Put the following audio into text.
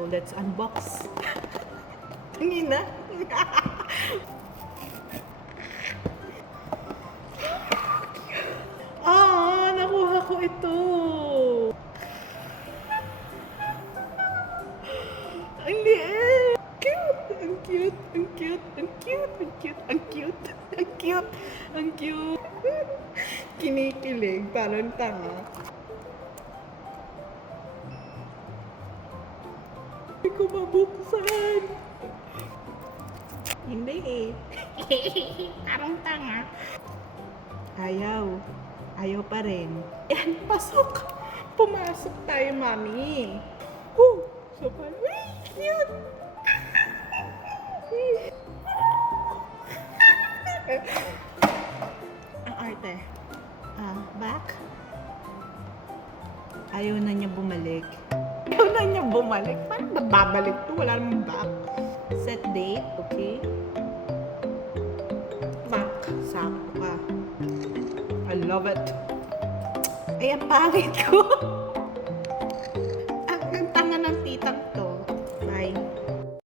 So, let's unbox. Tingin na. Nakuha ko ito. Ang liit. Cute. Ang cute. Ang cute. Ang cute. Ang cute. Ang cute. Ang cute. Ang cute. Kinikilig. Parang tanga. Hindi ko mabuksan. Hindi eh. Parang tanga. Ayaw. Ayaw pa rin. Yan, pasok. Pumasok tayo, mami. Woo! So, uy, cute! Ang arte. Back. Ayaw na niya bumalik. Ayaw na niya bumalik. Paano ba babalik to? Wala namang back. Set date, okay? Back. Sakto ka. I love it. Ayan, pangit ko.